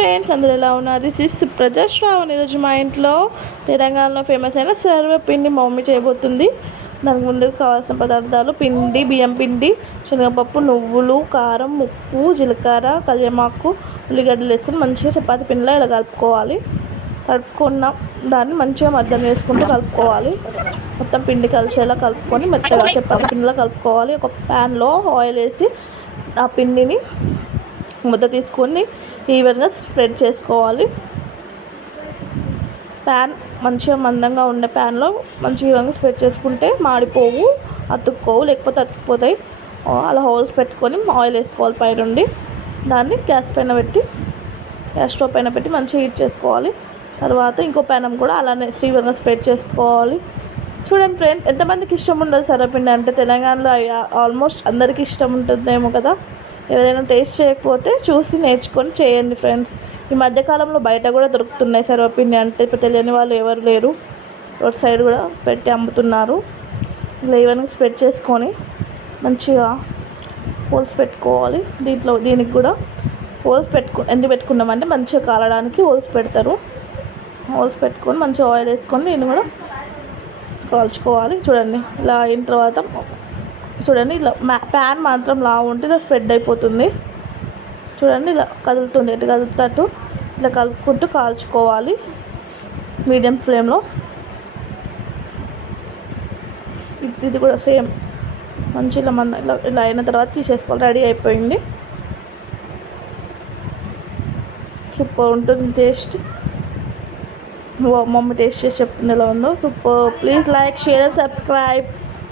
Friends, అందరూ ఎలా ఉన్నారు? This is Supraja Shravan. ఈరోజు మా ఇంట్లో తెలంగాణలో ఫేమస్ అయిన సర్వపిండి మా మమ్మీ చేయబోతుంది. దానికి ముందు కావాల్సిన పదార్థాలు: పిండి, బియ్యం పిండి, శనగపప్పు, నువ్వులు, కారం, ఉప్పు, జీలకర్ర, కళ్యామాకు, ఉల్లిగడ్డలు వేసుకొని మంచిగా చపాతీ పిండిలో ఇలా కలుపుకోవాలి. కలుపుకున్న దాన్ని మంచిగా మద్దతు వేసుకుంటూ కలుపుకోవాలి. మొత్తం పిండి కలిసేలా కలుపుకొని మెత్తగా చపాతీ పిండిలో కలుపుకోవాలి. ఒక ప్యాన్లో ఆయిల్ వేసి ఆ పిండిని ముద్ద తీసుకొని ఈవెన్గా స్ప్రెడ్ చేసుకోవాలి. ప్యాన్ మంచిగా మందంగా ఉండే ప్యాన్లో మంచిగా ఈవెన్గా స్ప్రెడ్ చేసుకుంటే మాడిపోవు, అతుక్కోవు, లేకపోతే అతుక్కుపోతాయి. అలా హోల్స్ పెట్టుకొని ఆయిల్ వేసుకోవాలి పైనుండి. దాన్ని గ్యాస్ స్టవ్ పైన పెట్టి మంచిగా హీట్ చేసుకోవాలి. తర్వాత ఇంకో ప్యానం కూడా అలానే ఈవెన్గా స్ప్రెడ్ చేసుకోవాలి. చూడండి ఫ్రెండ్స్, ఎంతమందికి ఇష్టం ఉండదు సర్వపిండి అంటే? తెలంగాణలో ఆల్మోస్ట్ అందరికీ ఇష్టం ఉంటుందేమో కదా. ఎవరైనా టేస్ట్ చేయకపోతే చూసి నేర్చుకొని చేయండి ఫ్రెండ్స్. ఈ మధ్యకాలంలో బయట కూడా దొరుకుతున్నాయి సర్వపిండి అంటే. ఇప్పుడు తెలియని వాళ్ళు ఎవరు లేరు. రోడ్ సైడ్ కూడా పెట్టి అమ్ముతున్నారు. ఇలా ఈవెన్గా స్ప్రెడ్ చేసుకొని మంచిగా హోల్స్ పెట్టుకోవాలి. దీనికి కూడా హోల్స్ ఎందుకు పెట్టుకున్నామంటే మంచిగా కాలడానికి హోల్స్ పెడతారు. హోల్స్ పెట్టుకొని మంచిగా ఆయిల్ వేసుకొని దీన్ని కూడా కాల్చుకోవాలి. చూడండి, ఇలా అయిన తర్వాత చూడండి, ఇలా ప్యాన్ మాత్రం లావు ఉంటే ఇలా స్ప్రెడ్ అయిపోతుంది. చూడండి, ఇలా కదులుతుంది. ఎటు కదులుతట్టు ఇట్లా కలుపుకుంటూ కాల్చుకోవాలి మీడియం ఫ్లేమ్లో. ఇది కూడా సేమ్ మంచిగా ఇలా అయిన తర్వాత తీసేసుకోవాలి. రెడీ అయిపోయింది. సూపర్ ఉంటుంది టేస్ట్. మమ్మీ టేస్ట్ చేసి చెప్తుంది ఎలా ఉందో. Super. Please like, share and subscribe.